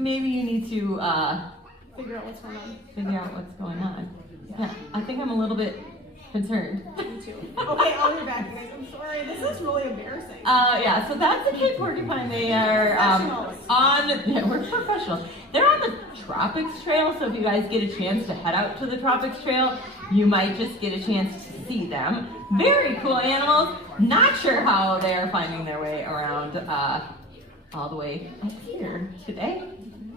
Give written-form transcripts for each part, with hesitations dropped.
maybe you need to Figure out what's going on. figure out what's going on. Yeah, I think I'm a little bit concerned. Me too. Okay, I'll be back, guys. I'm sorry. This is really embarrassing. Yeah, so that's the Cape Porcupine. They are we're professional. They're on the Tropics Trail, so if you guys get a chance to head out to the Tropics Trail, you might just get a chance to see them. Very cool animals. Not sure how they're finding their way around all the way up here today.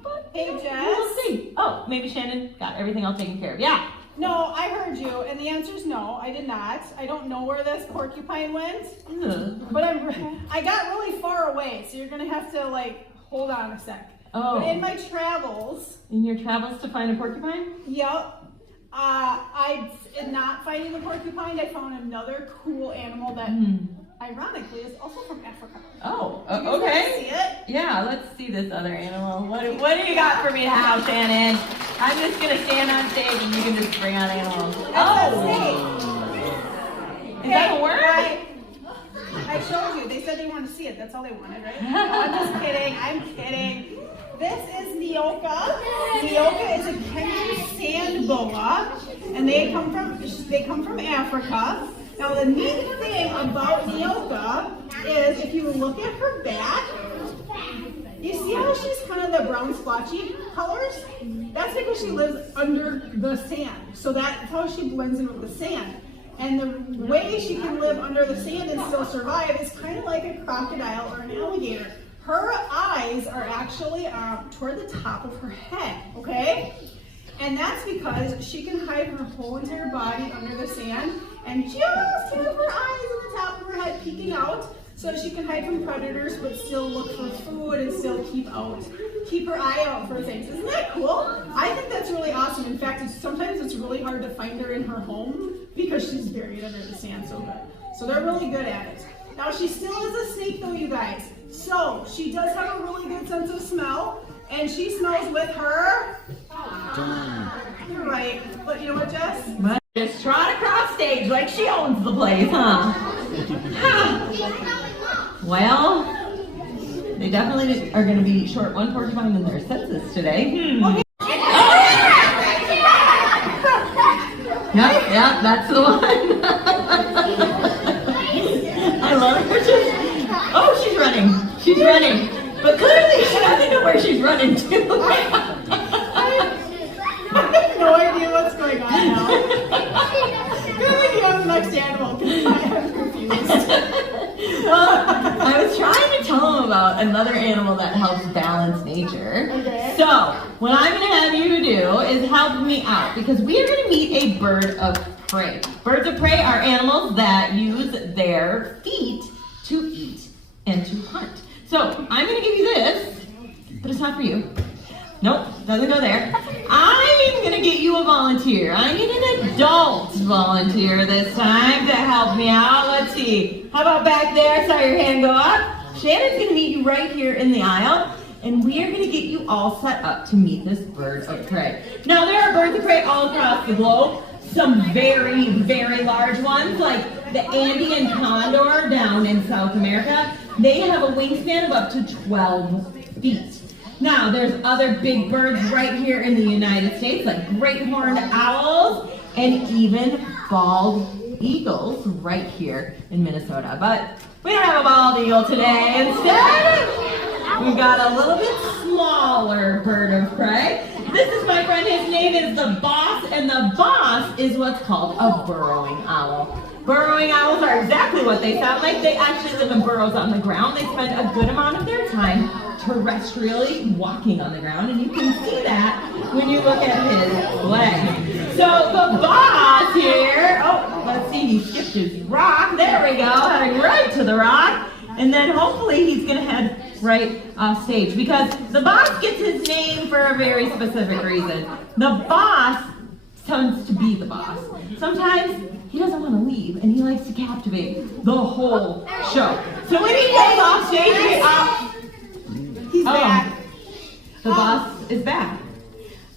But Hey, Jess. we'll see. Oh, maybe Shannon got everything all taken care of. Yeah. No, I heard you, and the answer is no, I did not. I don't know where this porcupine went, but I got really far away, so you're gonna have to like hold on a sec. Oh. But in my travels, In your travels to find a porcupine? yep, I in not finding the porcupine, I found another cool animal that, ironically, is also from Africa. Oh, You guys wanna okay. see it? Yeah, let's see this other animal. What do you got for me now, Shannon? I'm just gonna stand on stage and you can just bring out animals. That's Is that a word? I showed you. They said they wanted to see it. That's all they wanted, right? No, I'm just kidding. I'm kidding. This is Nyoka. Nyoka is a Kenyan sand boa, and they come from Africa. Now the neat thing about Nyoka is if you look at her back, you see how she's kind of the brown splotchy colors? That's because she lives under the sand. So that's how she blends in with the sand. And the way she can live under the sand and still survive is kind of like a crocodile or an alligator. Her eyes are actually toward the top of her head, okay? And that's because she can hide her whole entire body under the sand and just have her eyes on the top of her head peeking out so she can hide from predators but still look for food and still keep her eye out for things. Isn't that cool? I think that's really awesome. In fact, sometimes it's really hard to find her in her home because she's buried under the sand so good. So they're really good at it. Now she still is a snake though, you guys. So she does have a really good sense of smell and she smells with her. You're right. But you know what, Jess? Just trot across stage like she owns the place, huh? Well, they definitely are going to be short one porcupine in their census today. Yeah, that's the one. I love her. Oh, she's running. She's running. But clearly she doesn't know where she's running to. I have no idea what's going on now. Good like you have the next animal because I am confused. Well, I was trying to tell him about another animal that helps balance nature. Okay. So, what I'm going to have you do is help me out because we are going to meet a bird of prey. Birds of prey are animals that use their feet to eat and to hunt. So, I'm going to give you this, but it's not for you. Nope, doesn't go there. I'm going to get you a volunteer. I need an adult volunteer this time to help me out. Let's see. How about back there? I saw your hand go up. Shannon's going to meet you right here in the aisle, and we are going to get you all set up to meet this bird of prey. Now, there are birds of prey all across the globe. Some very, very large ones, like the Andean condor down in South America. They have a wingspan of up to 12 feet. Now, there's other big birds right here in the United States, like great horned owls and even bald eagles right here in Minnesota. But we don't have a bald eagle today. Instead, we've got a little bit smaller bird of prey. This is my friend. His name is the Boss, and the Boss is what's called a burrowing owl. Burrowing owls are exactly what they sound like. They actually live in burrows on the ground. They spend a good amount of their time terrestrially walking on the ground, and you can see that when you look at his legs. So the Boss here, let's see, he skipped his rock. There we go, heading right to the rock. And then hopefully he's gonna head right off stage because the Boss gets his name for a very specific reason. The Boss tends to be the boss. Sometimes he doesn't want to leave and he likes to captivate the whole show. So when he goes off stage, He's back. The Boss is back.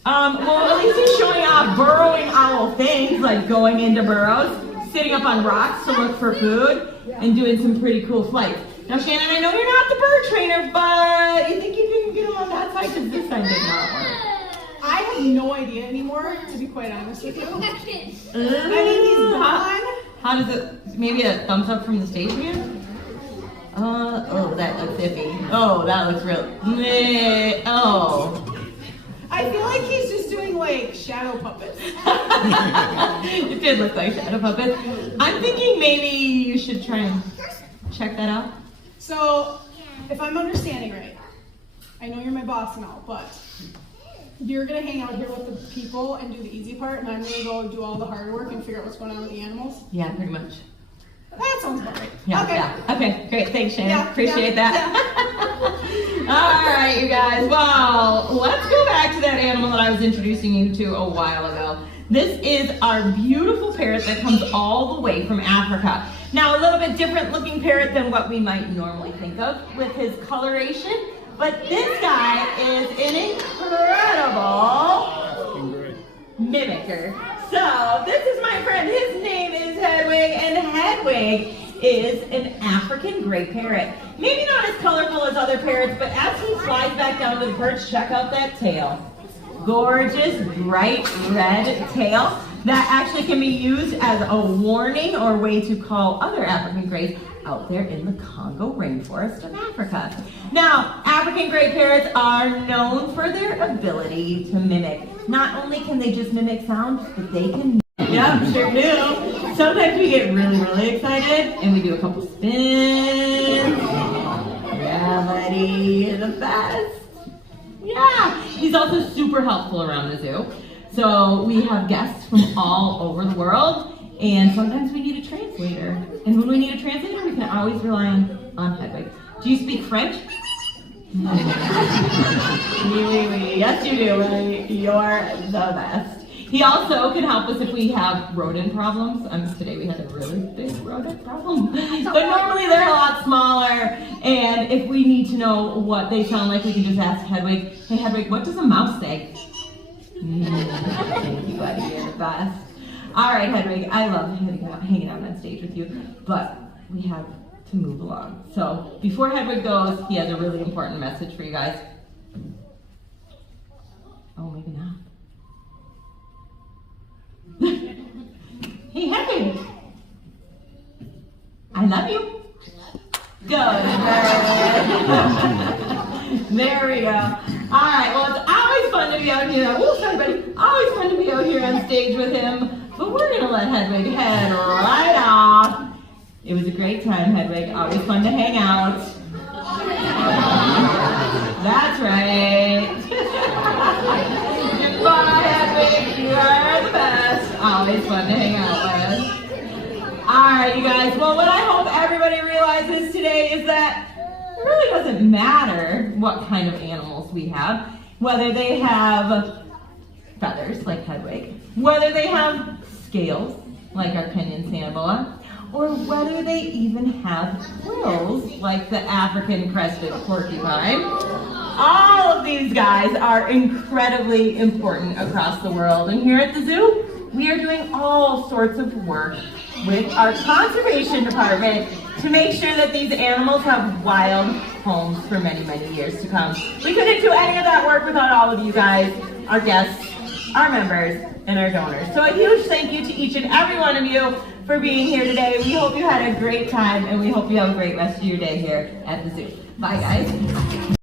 Well, at least he's showing off burrowing owl things like going into burrows, sitting up on rocks to look for food, and doing some pretty cool flights. Now, Shannon, I know you're not the bird trainer, but you think you can get him on that side? Because this side no idea anymore, to be quite honest with you. I mean, he's gone. How does it, maybe a thumbs up from the stage view? Oh, that looks iffy. Oh, that looks real, meh, oh. I feel like he's just doing like shadow puppets. It did look like shadow puppets. I'm thinking maybe you should try and check that out. So, if I'm understanding right, I know you're my boss and all, but you're gonna hang out here with the people and do the easy part, and I'm gonna go do all the hard work and figure out what's going on with the animals. Yeah, pretty much. That sounds about right. Yeah, Okay. yeah. Okay, great. Thanks, Shannon. Yeah, Appreciate yeah, that. All right, you guys. Well, let's go back to that animal that I was introducing you to a while ago. This is our beautiful parrot that comes all the way from Africa. Now, a little bit different looking parrot than what we might normally think of with his coloration, but this guy is an incredible mimicker. So, this is my friend. His name is Hedwig, and Hedwig is an African gray parrot. Maybe not as colorful as other parrots, but as he flies back down to the perch, check out that tail. Gorgeous, bright red tail that actually can be used as a warning or way to call other African grays out there in the Congo rainforest of Africa. Now, African gray parrots are known for their ability to mimic. Not only can they just mimic sound, but they can. Yeah, sure do. Sometimes we get really, really excited and we do a couple spins. Yeah, buddy, you're the best. Yeah, he's also super helpful around the zoo. So we have guests from all over the world, and sometimes we need a translator. And when we need a translator, we can always rely on Hedwig. Do you speak French? Yes, you do, buddy. You're the best. He also can help us if we have rodent problems. Today we had a really big rodent problem. But normally they're a lot smaller. And if we need to know what they sound like, we can just ask Hedwig, hey Hedwig, what does a mouse say? Thank you, buddy. You're the best. All right, Hedwig, I love hanging out on stage with you, but we have to move along. So before Hedwig goes, he has a really important message for you guys. Oh, maybe not. Hey, Hedwig. I love you. Good. There we go. All right, well, it's always fun to be out here. Oh, sorry, buddy. Always fun to be out here on stage with him. But we're going to let Hedwig head right off. It was a great time, Hedwig. Always fun to hang out. That's right. Goodbye, Hedwig. You are the best. Always fun to hang out with. All right, you guys. Well, what I hope everybody realizes today is that it really doesn't matter what kind of animals we have, whether they have feathers like Hedwig, whether they have scales like our Kenyan sand boa, or whether they even have quills like the African crested porcupine. All of these guys are incredibly important across the world, and here at the zoo, we are doing all sorts of work with our conservation department to make sure that these animals have wild homes for many, many years to come. We couldn't do any of that work without all of you guys, our guests, our members, and our donors. So a huge thank you to each and every one of you for being here today. We hope you had a great time, and we hope you have a great rest of your day here at the zoo. Bye, guys.